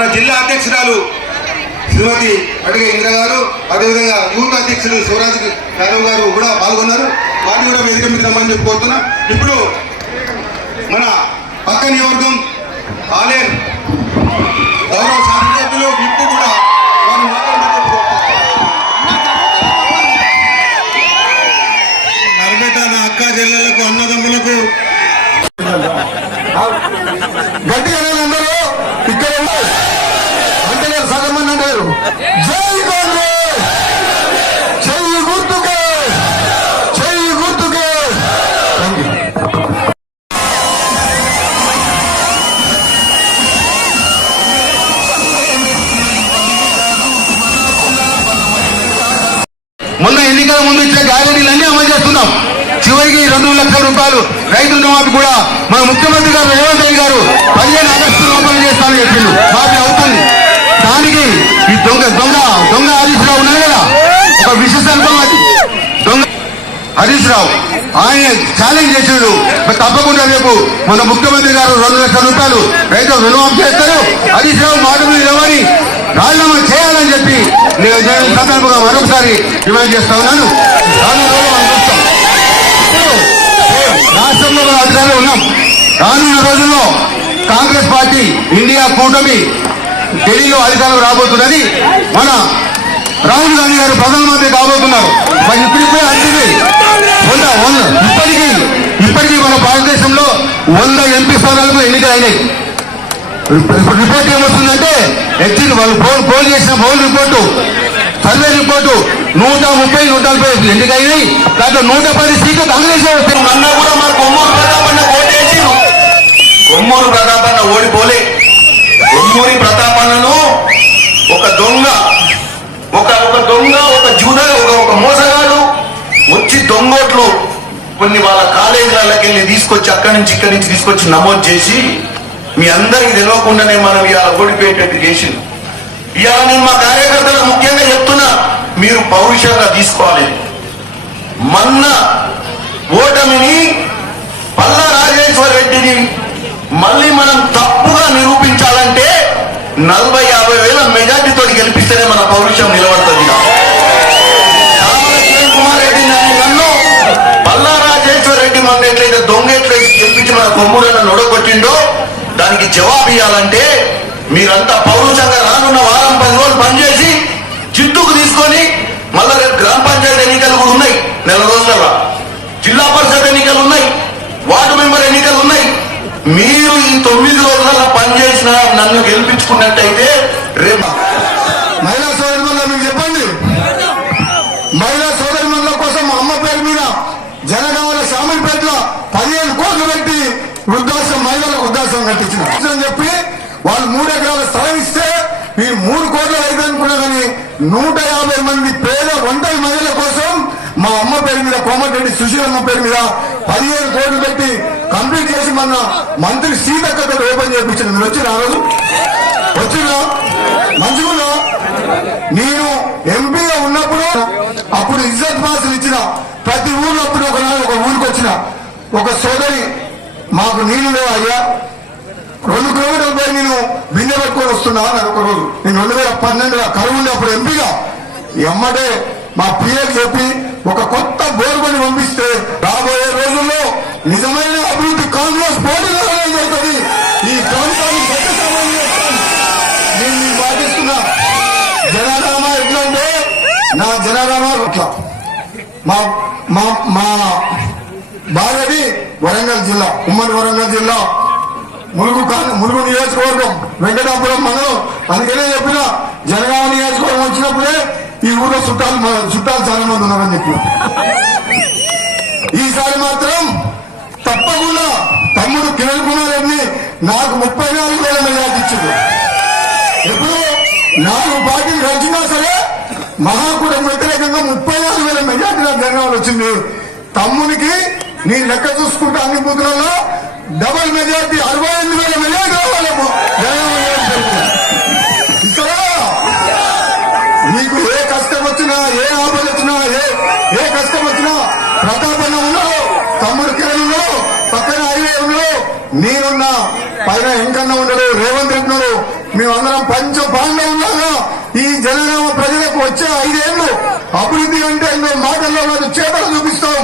మన జిల్లా అధ్యక్షురాలు శ్రీమతి అడిగే ఇంద్ర గారు అదేవిధంగా యూత్ అధ్యక్షులు శివరాజ్ యాదవ్ గారు కూడా పాల్గొన్నారు. వారిని కూడా వేదిక మీద రమ్మని చెప్పి కోరుతున్నా. ఇప్పుడు మన పక్క నియోజకవర్గం ఆలేరు గౌరవ శాసనసభ్యులు ఇప్పుడు కూడా వారిని నా అక్క జిల్లాలకు అన్నదమ్ములకు మొన్న ఎన్నికల ముందు ఇచ్చిన గ్యారెంటీలన్నీ అమలు చేస్తున్నాం. చివరికి రెండు లక్షల రూపాయలు రైతు రుణమాఫీ కూడా మన ముఖ్యమంత్రి గారు రేవంత్ రెడ్డి గారు పదిహేను ఆగస్టు రూపాయలు చేస్తామని చెప్పిండు. మాఫీ అవుతుంది దానికి ఈ దొంగ దొంగ దొంగ హరీష్ రావు ఉన్నాడు కదా? ఒక విశేష దొంగ హరీష్ రావు ఆయన ఛాలెంజ్ చేసిండు. తప్పకుండా రేపు మన ముఖ్యమంత్రి గారు రెండు లక్షల రూపాయలు రైతు రుణమాఫీ చేస్తారు. హరీష్ రావు మాట మీద నిలబడి రాజీనామా చేయాలని చెప్పి నేను సందర్భంగా మరొకసారి డిమాండ్ చేస్తా ఉన్నాను. రానున్న రాష్ట్రంలో అధికారులు ఉన్నాం. రానున్న రోజుల్లో కాంగ్రెస్ పార్టీ ఇండియా కూటమి ఢిల్లీలో అధికారం రాబోతున్నది మన రాహుల్ గాంధీ గారు ప్రధానమంత్రి కాబోతున్నారు. మరి ఇప్పుడిప్పుడే అంటుంది వంద వంద ఇప్పటికీ ఇప్పటికీ మన భారతదేశంలో వంద ఎంపీ స్థానాలకు ఎన్నికలైనాయి. రిపోర్ట్ ఏమొస్తుందంటే ఎగ్జిట్ వాళ్ళు పోల్ పోల్ చేసిన పోల్ రిపోర్టు సర్వే రిపోర్టు నూట ముప్పై నూట నలభై ఎన్నికైనాయి దాంట్లో నూట పది సీట్లు కాంగ్రెస్ వస్తాయి దొంగోట్లు కొన్ని వాళ్ళ కాలేజీలకి వెళ్ళి తీసుకొచ్చి అక్కడి నుంచి ఇక్కడి నుంచి తీసుకొచ్చి నమోదు చేసి మీ అందరికి తెలియకుండానే మనం ఇవాళ ఓడిపోయేటట్టు చేసింది ఇవాళ నేను మా కార్యకర్తలకు ముఖ్యంగా చెప్తున్నా మీరు పౌరుషంగా తీసుకోవాలి. మన్న ఓటమిని పల్లా రాజేశ్వర రెడ్డిని మళ్ళీ మనం తప్పుగా నిరూపించాలంటే నలభై యాభై వేల మెజార్టీతో గెలిపిస్తేనే మన పౌరుషం నిలబడుతుంది. మీరంతా పౌరుషంగా రానున్న వారం పది రోజులు పనిచేసి చిత్తుకు తీసుకొని మళ్ళా రేపు గ్రామ పంచాయతీ ఎన్నికలు కూడా ఉన్నాయి. నెల రోజులలో. జిల్లా పరిషత్ ఎన్నికలు ఉన్నాయి. వార్డు మెంబర్ ఎన్నికలు ఉన్నాయి. మీరు ఈ తొమ్మిది రోజులలో పనిచేసిన నన్ను గెలిపించుకున్నట్టయితే రేపు మహిళా సోదరి మీకు చెప్పండి. మహిళా సోదరి కోసం మా అమ్మ పేరు మీద జనగామల శామలపేటలో పదిహేను కోట్లు పెట్టి వృద్ధాశ్రమం మహిళలకు వృద్ధాశ్రమం కట్టించిన. చెప్పి వాళ్ళు మూడు ఎకరాల స్థలం ఇస్తే ఈ మూడు కోట్ల రైతు అనుకున్నా కానీ నూట యాభై మంది పేద ఒంటరి మహిళల కోసం మా అమ్మ పేరు మీద కోమటిరెడ్డి సుశీలమ్మ పేరు మీద పదిహేను కోట్లు పెట్టి కంప్లీట్ చేసి మన మంత్రి సీతక్క ఓపెన్ చేయించింది మీరు వచ్చిన ఆ రోజు? వచ్చినా నేను ఎంపీగా ఉన్నప్పుడు అప్పుడు ఇజ్జత్ పాసులు ఇచ్చిన ప్రతి ఊర్లో అప్పుడు ఒక నాడు ఒక ఊరికి వచ్చిన ఒక సోదరి మాకు నీళ్ళు లేవు రెండు కిలోమీటర్ల పోయి నేను బిందె పెట్టుకొని వస్తున్నా అని ఒక రోజు. నేను రెండు వేల పన్నెండులో కరువు ఉండేప్పుడు ఎంపీగా. ఎమ్మటే మా పిఎల్ చెప్పి ఒక కొత్త బోర్ పంపిస్తే రాబోయే రోజుల్లో నిజమైన అభివృద్ధి కాంగ్రెస్ పోటీ జరుగుతుంది. ఈ ప్రాంతాన్ని నేను పాటిస్తున్నా జనారామ ఎట్లా అంటే నా జనారామ అట్లా మా మా మా వరంగల్ జిల్లా ఉమ్మడి వరంగల్ జిల్లా. ములుగు కా- ములుగు నియోజకవర్గం వెంకటాపురం మండలం. అందుకనే చెప్పిన జనగామ నియోజకవర్గం వచ్చినప్పుడే ఈ ఊళ్ళో చుట్టాలు చుట్టాలు చాలా మంది ఉన్నారని చెప్పి ఈసారి మాత్రం తప్పకుండా తమ్ముడు కిరణ్ కుమార్ రెడ్డి నాకు ముప్పై నాలుగు వేల మెజార్టీ ఇచ్చింది ఎప్పుడు నాలుగు పార్టీలు గడిచినా సరే మహాకూటమి వ్యతిరేకంగా ముప్పై నాలుగు వేల మెజార్టీ నాకు జనగాలు వచ్చింది తమ్మునికి నీ లెక్క చూసుకుంటే అన్ని బూతులలో డబల్ మెజార్టీ అరవై ఎనిమిది వేల మెజార్టీ రావాలి ఇక్కడ నీకు ఏ కష్టం వచ్చినా ఏ ఆపద వచ్చినా ఏ ఏ కష్టం వచ్చినా ప్రతాపన్న ఉన్నాడు తమ్ముడు కిరణ్ ఉన్నాడు పక్కన హైవే ఉన్నాడు నేనున్నా పైన ఎంకన్న ఉండడు రేవంత్ రెడ్డి ఉన్నాడు. మేమందరం పంచ ఉన్నాగా ఈ జనగామ ప్రజలకు వచ్చే ఐదేళ్ళు అభివృద్ధి అంటే మేము మాటల్లో కాదు చేతలు చూపిస్తాం.